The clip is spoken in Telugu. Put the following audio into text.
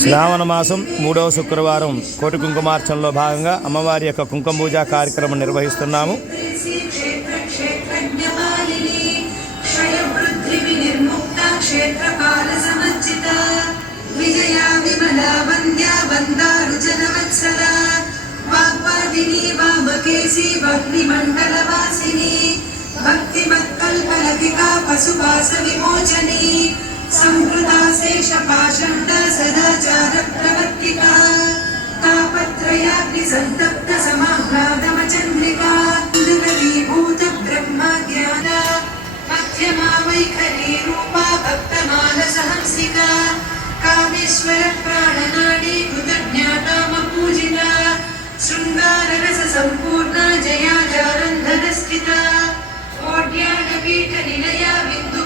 శ్రావణ మాసం 3వ శుక్రవారం కోటి కుంకుమార్చనలో భాగంగా అమ్మవారి యొక్క కుంకుమ పూజ కార్యక్రమం నిర్వహిస్తున్నాము. संप्रदा शेषपाषण्ड सदाचार प्रवर्तिका तापत्रयाग्नि संतप्त समाह्लादमचन्द्रिका भूत ब्रह्म ज्ञान मध्यमा वैखरी रूपा भक्तमानसहंसिका कामेश्वर प्राणनाडी कृतज्ञाताम पूजिता शृंगार रस संपूर्णा जया जारंधर स्थिता कोट्यान पीठ निलया बिंदु